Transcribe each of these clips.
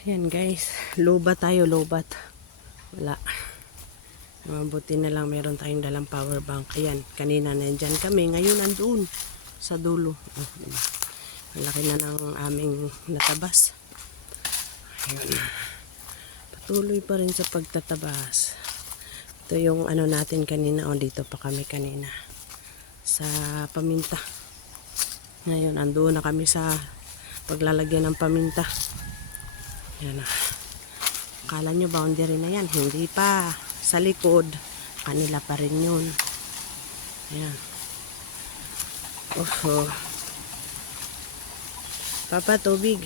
Ayan guys, lobat tayo, lobat. Wala. Mabuti na lang meron tayong dalang power bank. Ayan, kanina nandyan kami, ngayon nandoon sa dulo. Malaki na ng aming natabas. Ayun. Patuloy pa rin sa pagtatabas. Ito yung ano natin kanina, o dito pa kami kanina sa paminta. Ngayon, andoon na kami sa paglalagyan ng paminta. Yan na. Akala nyo boundary na yan. Hindi pa. Sa likod, kanila pa rin yun. Ayan. Oh. Papa, tubig.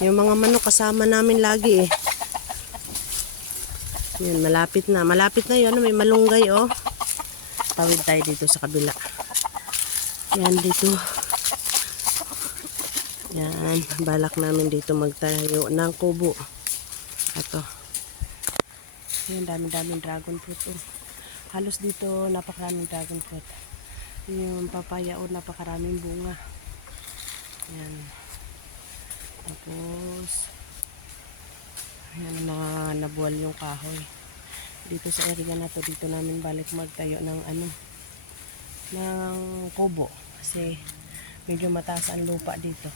Yung mga manok kasama namin lagi eh. Yan, malapit na. Malapit na yun. May malunggay oh. Tawid tayo dito sa kabila. Yan dito. Yan, balak namin dito magtayo ng kubo. Ito. Yan, dami-daming dragon fruit. Halos dito napakaraming dragon fruit. Yung papaya o napakaraming bunga. Yan. Tapos, yan na nabuwal yung kahoy. Dito sa area na to, dito namin balik magtayo ng ng kubo. Kasi medyo mataas ang lupa dito.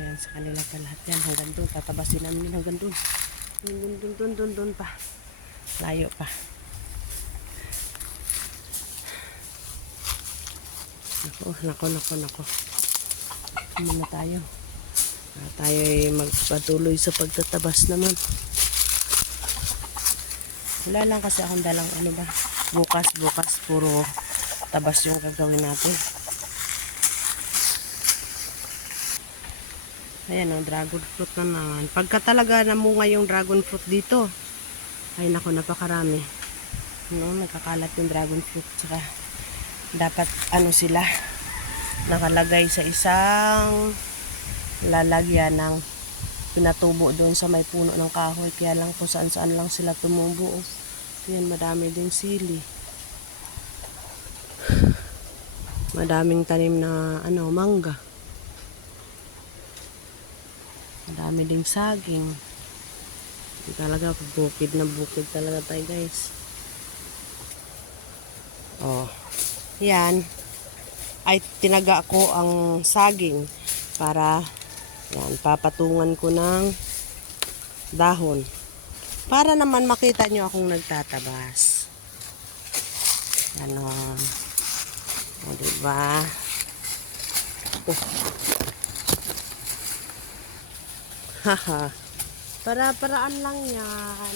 Ayan, sa kanila pa lahat yan. Hanggang doon. Tatabasin namin yun hanggang doon. Doon pa. Layo pa. Nako. Muna tayo. Tayo ay magpatuloy sa pagtatabas naman. Wala lang kasi akong dalang bukas puro tabas yung gagawin natin. Ayan ang dragon fruit na naman. Pagka talaga namunga yung dragon fruit dito, ay nako, napakarami. Nakakalat yung dragon fruit. Saka dapat sila nakalagay sa isang lalagyan ng pinatubo doon sa may puno ng kahoy. Kaya lang po saan lang sila tumubo. Ayan, madami ding sili. Madaming tanim na mangga. Madami ding saging. Talaga bukid na bukid talaga tayo guys. Oh. Yan. Ay tinaga ko ang saging para yan, papatungan ko ng dahon. Para naman makita nyo akong nagtatabas. Ganon. O diba? Haha. Para-paraan lang yan.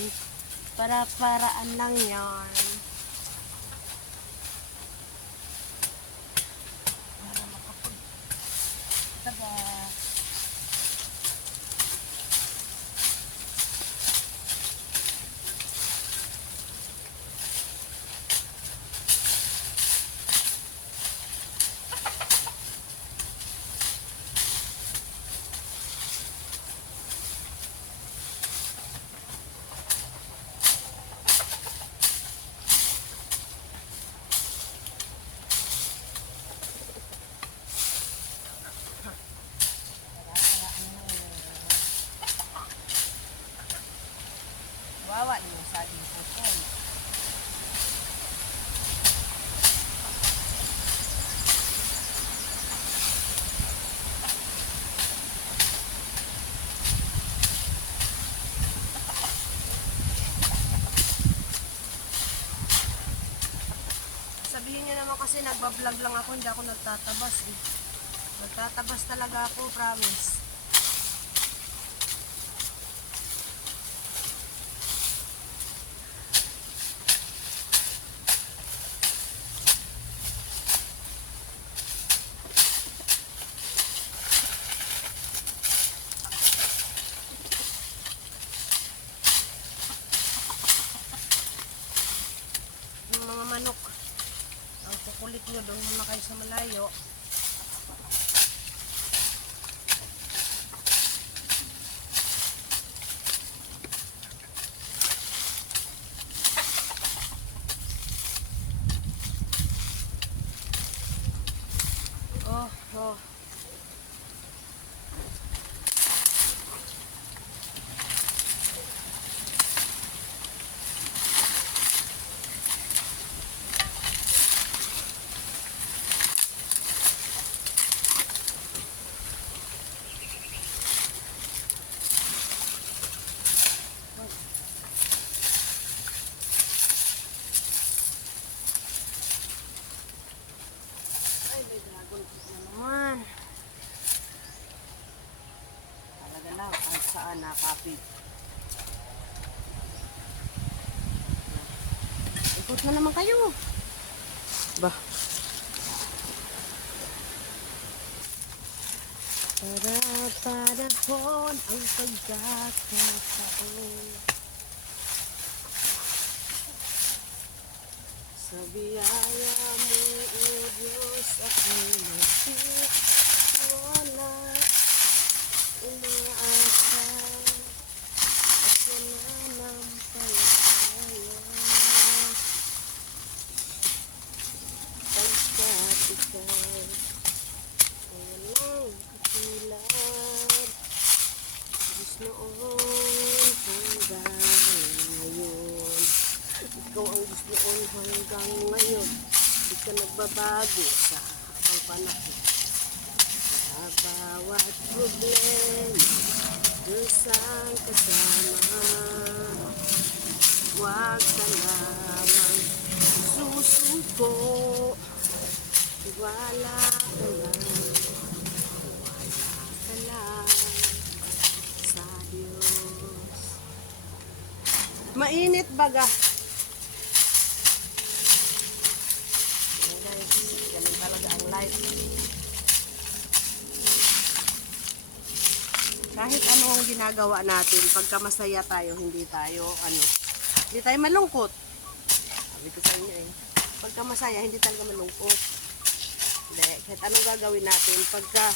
Para-paraan lang yan. Para makapagtabas. Wawa yung saging puto. Sabihin nyo naman kasi nagbablog lang ako, hindi ako nagtatabas eh. Nagtatabas talaga ako, promise. Yung mga manok, ang kukulit nyo doon muna kayo sa malayo. kunti na naman. Talaga lang, kahit saan nakapit. Ikot na naman kayo. Ba? Para panahon ang pagkakataon. Sa biyaya mo, O Diyos, ako'y nagtitiwala. Umaasa at nananampalataya. Pagkat ikaw ay walang katulad. Diyos noon hanggang ngayon. Ikaw ang Diyos noon hanggang ngayon. Di ka nagbabago sa habang panahon. Sa bawat problema, isang kasama. Huwag ka lamang susuko. Wala ka lang. Wala ka lang sa Diyos. Mainit baga. Ganun talaga ang life. Kahit ano ang ginagawa natin, pagka masaya tayo, hindi tayo malungkot. Sabi ko sa inyo pagka masaya, hindi talaga malungkot. Hindi, kahit anong gagawin natin, pagka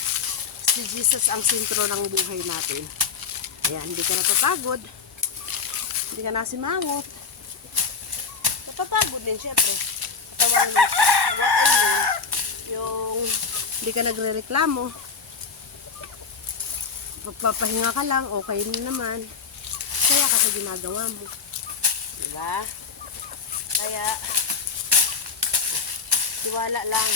si Jesus ang sentro ng buhay natin, ayan, hindi ka napapagod, hindi ka nasimangot. Napapagod din, syempre. Katawan mo, what I mean, yung hindi ka nagre-reklamo, papahinga ka lang, okay naman, kaya ka sa ginagawa mo. Diba? Kaya, tiwala lang.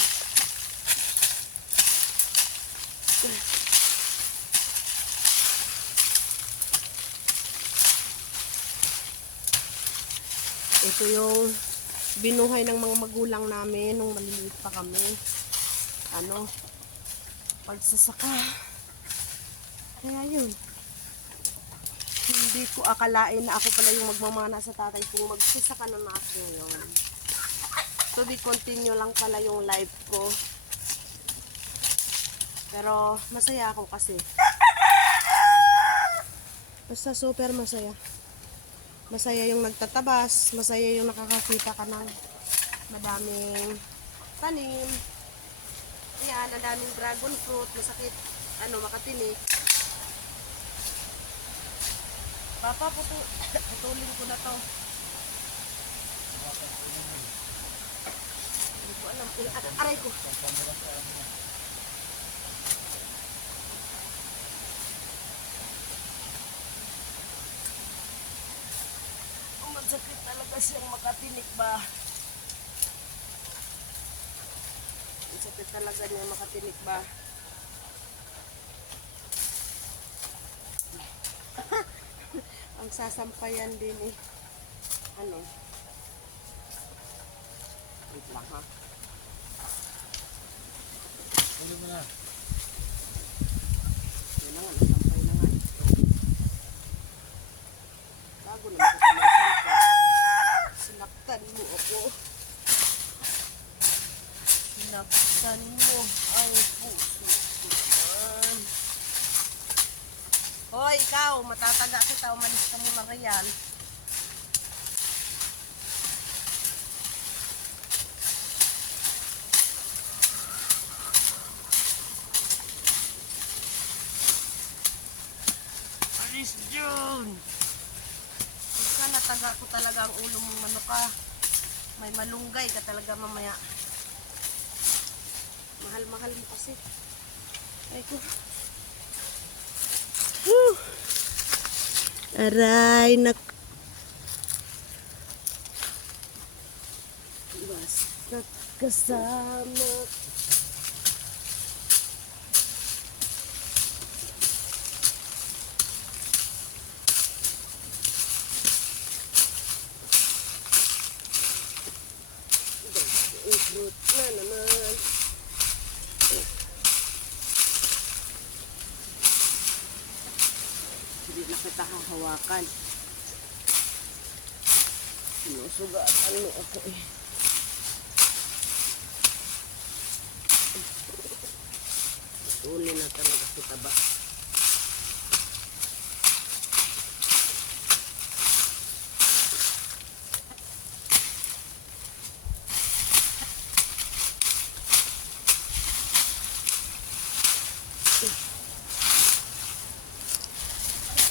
Ito yung binuhay ng mga magulang namin nung maliliit pa kami. Pagsasaka. Kaya yun. Hindi ko akalain na ako pala yung magmamana sa tatay kung magsasaka na ako ngayon. To be continue lang pala yung life ko. Pero masaya ako kasi. Basta super masaya. Masaya yung nagtatabas, masaya yung nakakakita ka ng madaming tanim. Ayan, ang daming dragon fruit, masakit, makatinik. Papa, putulin ko na to. Hindi ko alam, aray ko. Masakit talaga siyang makatinik ba? Masakit talaga niya makatinik ba? Ang sasampayan din wait lang ha. Ano mo na? Yan na nga, nasampay na nga. Bago naman ko nasampay. Sinaktan mo ako. Sinaktan mo ang puso ko man. Hoy, ikaw, matataga kita, umalis ka muna riyan. Alis dyan! Pagka nataga ko talaga ang ulo mong ka, may malunggay ka talaga mamaya. Mahal-mahal mo kasi. Ay ko. Aray, basta kasama. Fruit na naman. Hindi na kita hahawakan. Sinusugatan mo ako eh. Uli na talaga kita ba?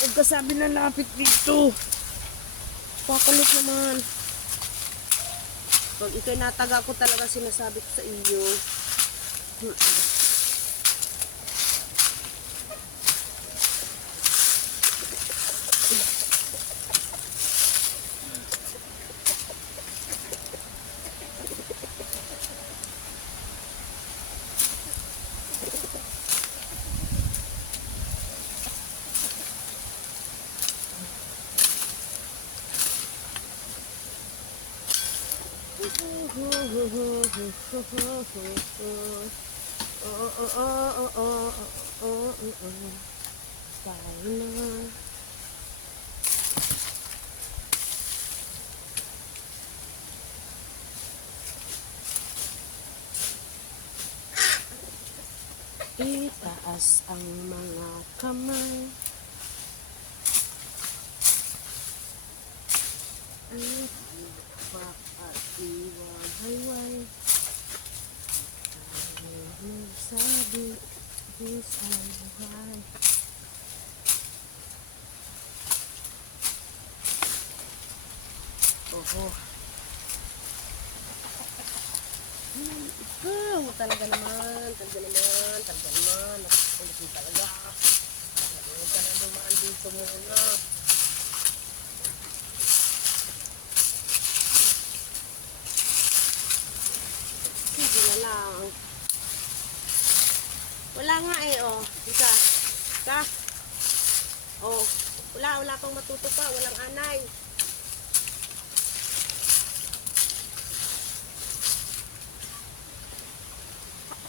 Huwag ka sabi na lapit dito. Pakulit naman. Pag ikay nataga ko talaga sinasabi ko sa iyo. Itaas ang mga kamay. Pag-iwagayway sabi this ay buhay. Oho. Ikaw talaga naman. Nakukulit mo talaga. Huwag ka na dumaan dito muna. Sige na lang. Wala nga eh, oh. Ika. Oh. Wala pang matuto pa. Walang anay.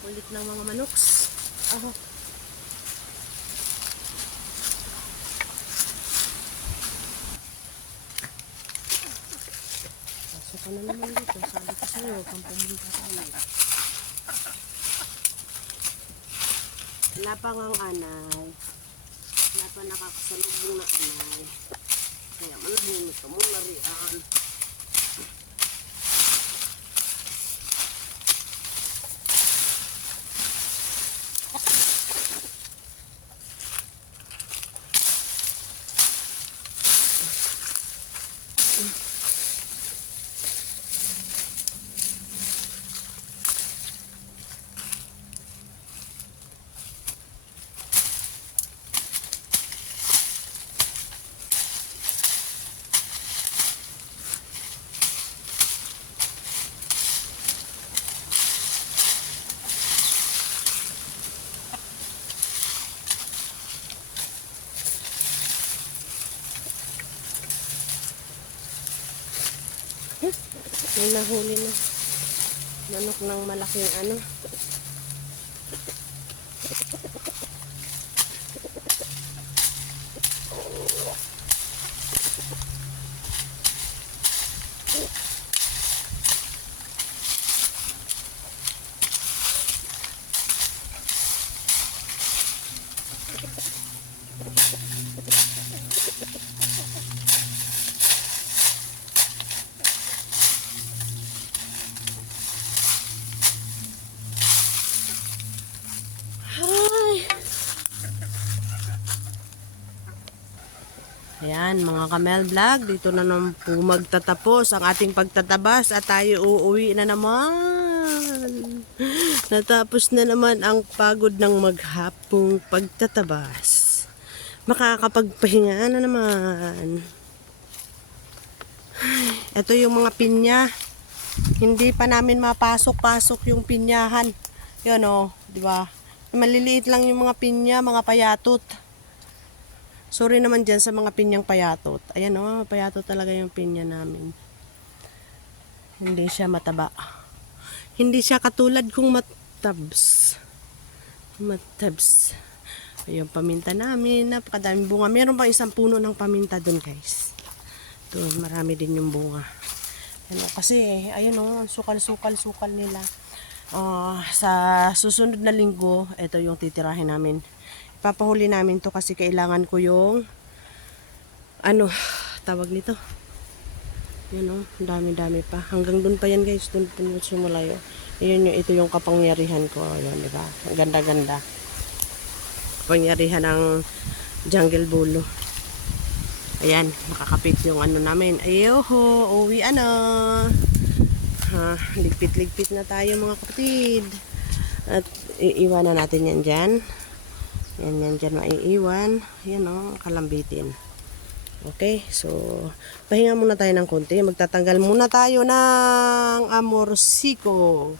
Ulit ng mga manuks. Oh. Pasok ka na naman dito. Sabi ko sa'yo, kung pumunta tayo. Wala pa ngang anay. Wala pa nakakasalubong na anay. Kaya manahimik ka muna riyan. May nahuli na manok ng malaking ano. Ayan, mga Kamel Vlog, dito na naman po magtatapos ang ating pagtatabas at tayo uuwi na naman. Natapos na naman ang pagod ng maghapong pagtatabas. Makakapagpahinga na naman. Ito yung mga pinya. Hindi pa namin mapasok-pasok yung pinyahan. Yan o, di ba? Maliliit lang yung mga pinya, mga payatot. Sorry naman dyan sa mga pinyang payatot. Ayan o, payatot talaga yung pinya namin. Hindi siya mataba. Hindi siya katulad kung matabs. Yung paminta namin, napakadaming bunga. Meron pa isang puno ng paminta doon, guys. Doon, marami din yung bunga. Ano, kasi, ayun o, sukal nila. Sa susunod na linggo, ito yung titirahin namin. Ipapahuli namin to kasi kailangan ko yung, ano, tawag nito. Yan o, dami-dami pa. Hanggang doon pa yan, guys. Doon po yung sumulayo. Ito yung kapangyarihan ko. Ayun, diba? Ang ganda-ganda. Kapangyarihan ng jungle bulo. Ayan, makakapit yung ano namin. Ayoho, uwi ano. Ligpit-ligpit na tayo mga kapatid. At iiwanan natin yan dyan. Yan dyan maiiwan. Yan o, kalambitin. Okay, so pahinga muna tayo ng konti. Magtatanggal muna tayo ng amorsiko.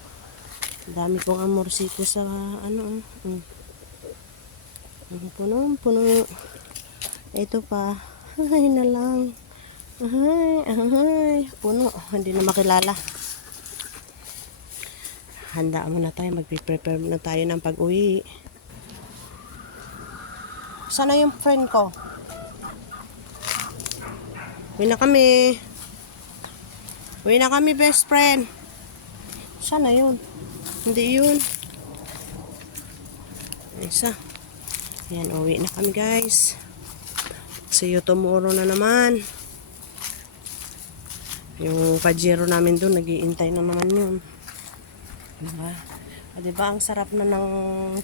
Dami kong amorsiko sa ano. Puno. Ito pa. Ay na lang. Ay. Puno. Hindi na makilala. Handa muna tayo. Mag-prepare muna tayo ng pag-uwi. Sana yung friend ko? Uwi na kami, best friend. Sana yun. Hindi yun. Isa. Ayan, uwi na kami, guys. See you tomorrow na naman. Yung pajero namin doon, nag-iintay na naman yun. Diba? Diba, ang sarap na ng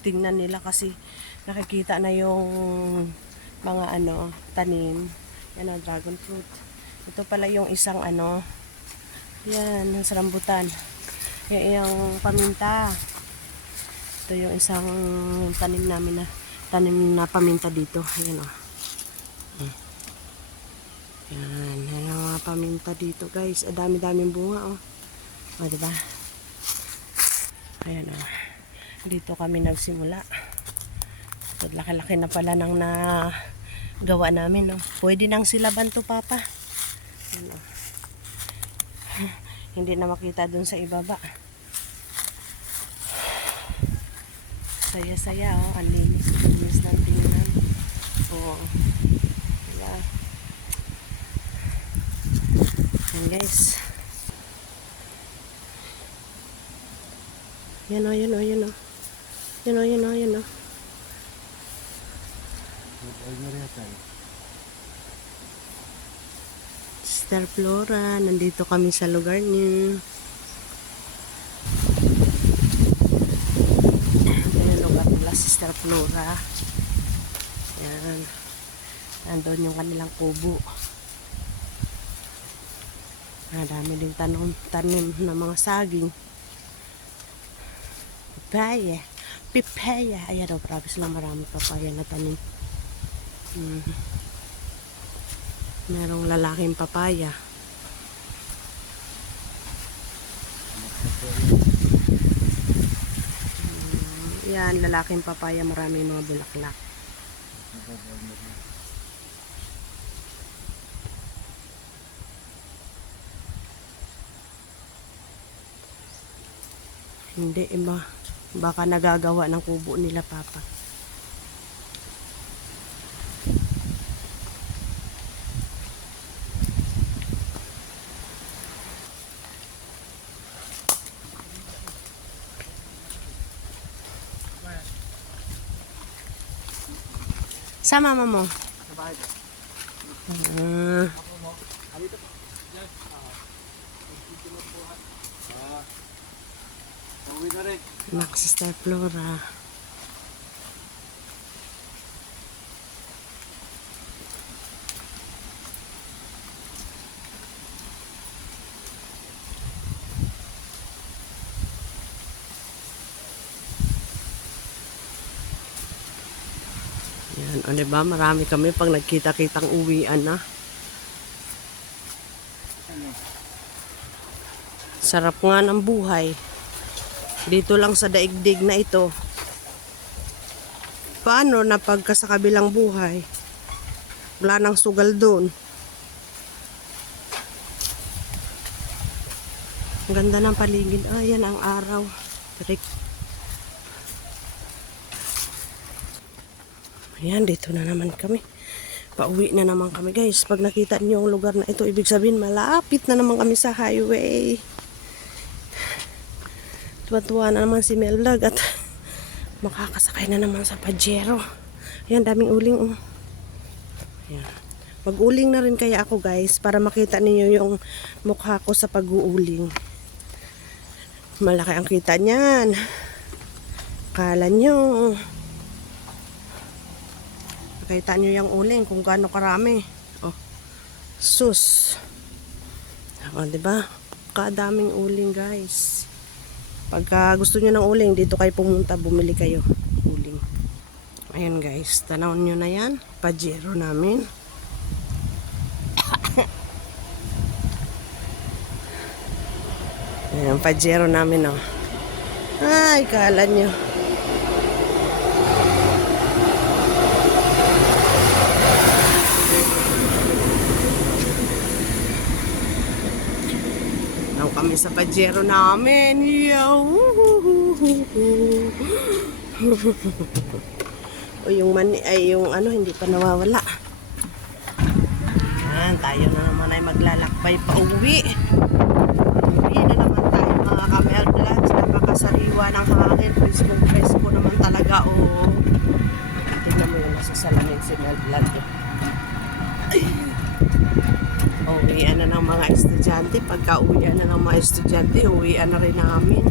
tingnan nila kasi nakikita na yung mga tanim. Yan o, dragon fruit. Ito pala yung isang yan, sa rambutan. Yan yung paminta. Ito yung isang tanim namin na paminta dito. Ayan o. Yan yung mga paminta dito, guys. Dami-daming bunga o. O, diba? Ayan o. Dito kami nagsimula. At laki-laki na pala nang gawa namin, no? Pwede nang silaban to, Papa. Ayan, oh. Hindi na makita dun sa ibaba. Saya-saya, oh. Ang linis ng tingnan. Oh. Yeah. Ayan, guys. Yan o. Sister Flora, nandito kami sa lugar niyo. Ayan yung lugar nila, Sister Flora. Ayan. Nandun yung kanilang kubo. Dami din tanim na mga saging. Pipaya. Ayan o, promise lang marami papaya na tanim. Merong lalaking papaya. Yan, lalaking papaya, marami mga bulaklak. Hindi, iba. Baka nagagawa ng kubo nila, Papa. Sa mama mo? Nak Sister Flora. Yan, o diba? Marami kami pag nagkita-kitang uwian na. Sarap nga ng buhay. Dito lang sa daigdig na ito. Paano na pagka sa kabilang buhay? Wala nang sugal doon. Ang ganda ng paligid. Ayan ang araw. Rick. Ayan, dito na naman kami. Pauwi na naman kami guys. Pag nakita niyo yung lugar na ito, ibig sabihin malapit na naman kami sa highway. Tuwa-tuwa na naman si Melvlog at makakasakay na naman sa Pajero. Ayan, daming uling. Oh. Ayan. Mag-uling na rin kaya ako guys para makita niyo yung mukha ko sa pag-uuling. Malaki ang kita niyan. Kala nyo. Nakita nyo yung uling kung gaano karami. Oh, sus. O, diba? Kadaming uling, guys. Pagka gusto nyo ng uling, dito kayo pumunta, bumili kayo. Uling. Ayan, guys. Tanawin nyo na yan. Pajero namin. Ayan, Pajero namin, oh. Ay, kala nyo. Kami sa Pajero namin. O yung mani ay yung ano hindi pa nawawala. Yan, tayo na naman ay maglalakbay pa uwi. Uwi na naman tayo mga Kamel Vlogs. Napakasariwa ng hangin. Presko naman talaga. O tignan mo yung nasa salamin si Mel Vlog. Uwian na ng mga estudyante. Pagka uwian na ng mga estudyante, uwian na rin namin.